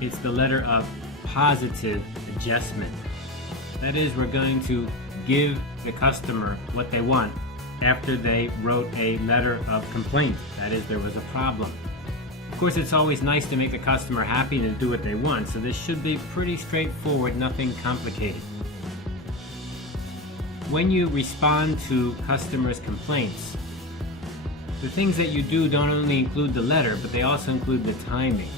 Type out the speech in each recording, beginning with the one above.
It's the letter of positive adjustment. That is, we're going to give the customer what they want after they wrote a letter of complaint. That is, there was a problem. Of course, it's always nice to make the customer happy and do what they want, so this should be pretty straightforward, nothing complicated. When you respond to customers' complaints, the things that you do don't only include the letter, but they also include the timing.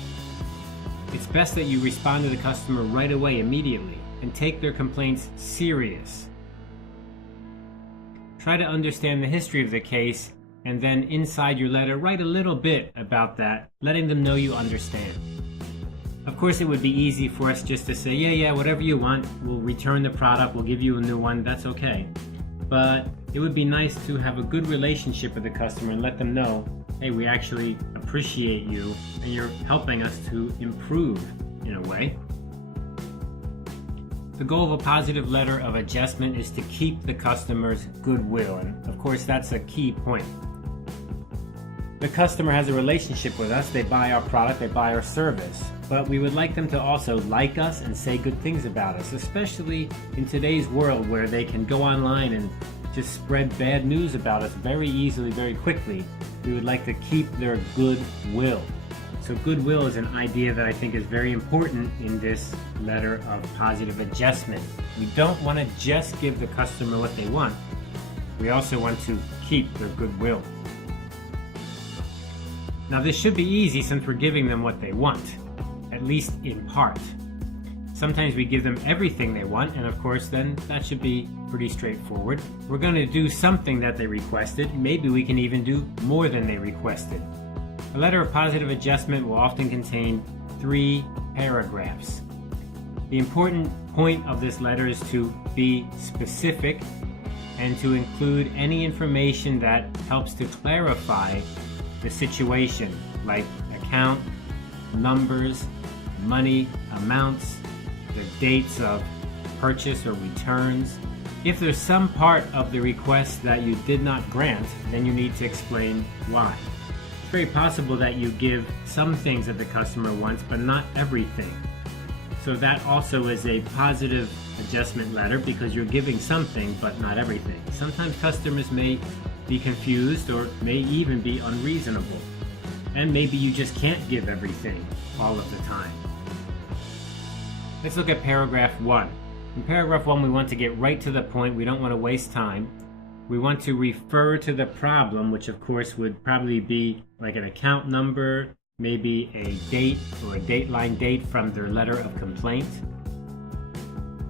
It's best that you respond to the customer right away, immediately, and take their complaints serious. Try to understand the history of the case, and then inside your letter, write a little bit about that, letting them know you understand. Of course, it would be easy for us just to say, yeah, whatever you want, we'll return the product, we'll give you a new one, that's okay. But it would be nice to have a good relationship with the customer and let them know, hey, we actually appreciate you and you're helping us to improve in a way. The goal of a positive letter of adjustment is to keep the customer's goodwill, and of course that's a key point. The customer has a relationship with us, they buy our product, they buy our service, but we would like them to also like us and say good things about us, especially in today's world where they can go online and just spread bad news about us very easily, very quickly. We would like to keep their goodwill. So goodwill is an idea that I think is very important in this letter of positive adjustment. We don't want to just give the customer what they want. We also want to keep their goodwill. Now this should be easy since we're giving them what they want, at least in part. Sometimes we give them everything they want, and of course then that should be pretty straightforward. We're going to do something that they requested. Maybe we can even do more than they requested. A letter of positive adjustment will often contain 3 paragraphs. The important point of this letter is to be specific and to include any information that helps to clarify the situation, like account, numbers, money, amounts, the dates of purchase or returns. If there's some part of the request that you did not grant, then you need to explain why. It's very possible that you give some things that the customer wants, but not everything. So that also is a positive adjustment letter because you're giving something, but not everything. Sometimes customers may be confused or may even be unreasonable. And maybe you just can't give everything all of the time. Let's look at paragraph 1. In paragraph 1, we want to get right to the point. We don't want to waste time. We want to refer to the problem, which of course would probably be like an account number, maybe a date or a dateline date from their letter of complaint.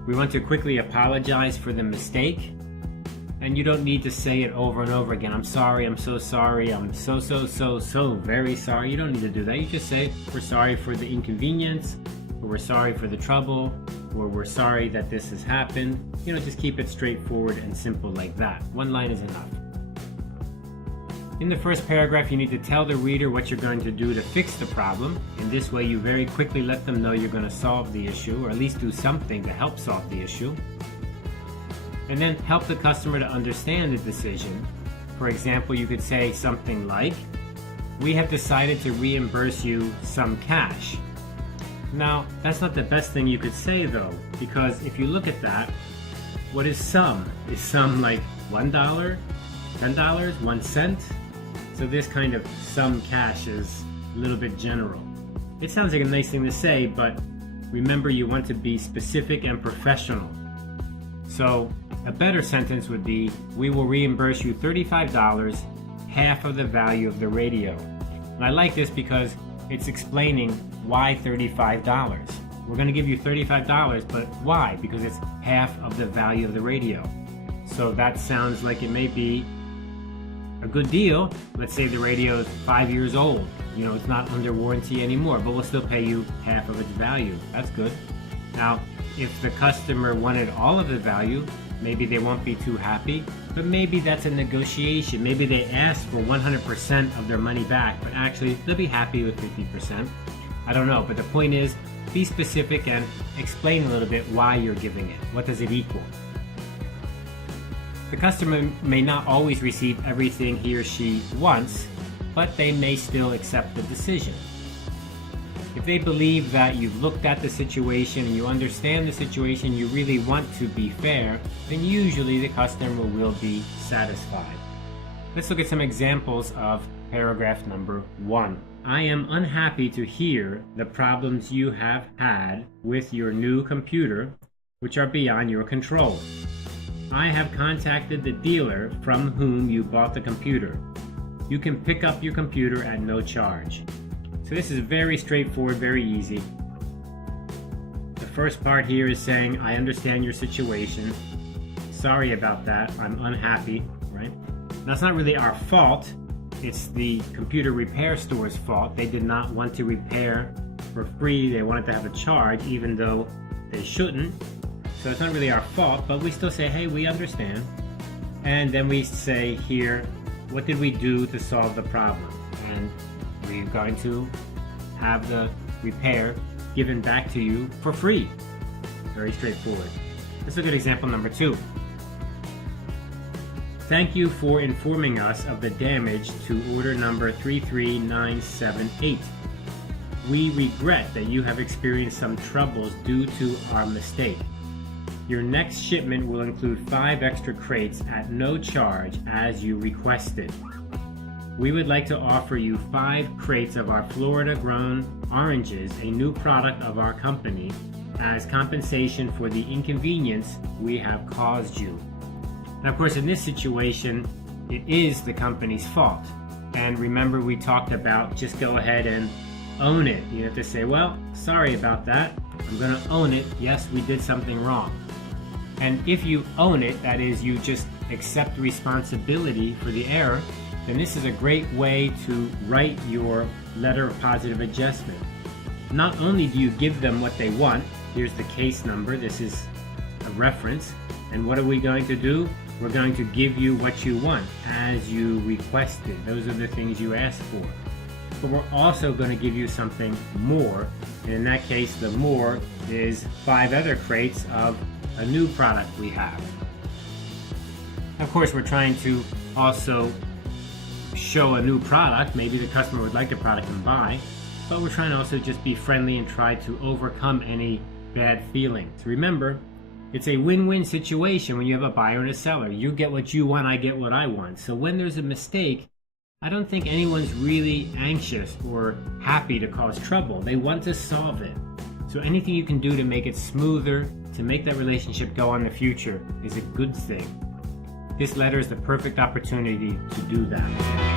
We want to quickly apologize for the mistake. And you don't need to say it over and over again. I'm sorry, I'm so sorry, I'm so very sorry. You don't need to do that. You just say, we're sorry for the inconvenience, or we're sorry for the trouble, or we're sorry that this has happened. You know, just keep it straightforward and simple like that. One line is enough. In the first paragraph, you need to tell the reader what you're going to do to fix the problem. In this way, you very quickly let them know you're going to solve the issue, or at least do something to help solve the issue. And then help the customer to understand the decision. For example, you could say something like, we have decided to reimburse you some cash. Now, that's not the best thing you could say though, because if you look at that, what is some? Is some like $1, $10, 1 cent? So this kind of some cash is a little bit general. It sounds like a nice thing to say, but remember you want to be specific and professional. So a better sentence would be, we will reimburse you $35, half of the value of the radio. And I like this because it's explaining why $35. We're going to give you $35, but why? Because it's half of the value of the radio. So that sounds like it may be a good deal. Let's say the radio is 5 years old. You know, it's not under warranty anymore, but we'll still pay you half of its value. That's good. Now, if the customer wanted all of the value, maybe they won't be too happy, but maybe that's a negotiation. Maybe they ask for 100% of their money back, but actually they'll be happy with 50%. I don't know, but the point is, be specific and explain a little bit why you're giving it. What does it equal? The customer may not always receive everything he or she wants, but they may still accept the decision. If they believe that you've looked at the situation and you understand the situation, you really want to be fair, then usually the customer will be satisfied. Let's look at some examples of paragraph number 1. I am unhappy to hear the problems you have had with your new computer, which are beyond your control. I have contacted the dealer from whom you bought the computer. You can pick up your computer at no charge. So this is very straightforward, very easy. The first part here is saying, I understand your situation. Sorry about that. I'm unhappy, right? Now, it's not really our fault. It's the computer repair store's fault. They did not want to repair for free. They wanted to have a charge, even though they shouldn't. So it's not really our fault, but we still say, hey, we understand. And then we say here, what did we do to solve the problem? And we're going to have the repair given back to you for free. Very straightforward. Let's look at example number 2. Thank you for informing us of the damage to order number 33978. We regret that you have experienced some troubles due to our mistake. Your next shipment will include 5 extra crates at no charge as you requested. We would like to offer you 5 crates of our Florida-grown oranges, a new product of our company, as compensation for the inconvenience we have caused you. Now, of course, in this situation, it is the company's fault. And remember, we talked about just go ahead and own it. You have to say, well, sorry about that. I'm going to own it. Yes, we did something wrong. And if you own it, that is, you just accept responsibility for the error, then this is a great way to write your letter of positive adjustment. Not only do you give them what they want, here's the case number, this is a reference, and what are we going to do? We're going to give you what you want as you requested. Those are the things you asked for. But we're also going to give you something more, and in that case, the more is 5 other crates of a new product we have. Of course, we're trying to also show a new product. Maybe the customer would like the product and buy, but we're trying to also just be friendly and try to overcome any bad feelings. Remember, it's a win-win situation when you have a buyer and a seller. You get what you want, I get what I want. So when there's a mistake, I don't think anyone's really anxious or happy to cause trouble. They want to solve it. So anything you can do to make it smoother, to make that relationship go on in the future, is a good thing. This letter is the perfect opportunity to do that.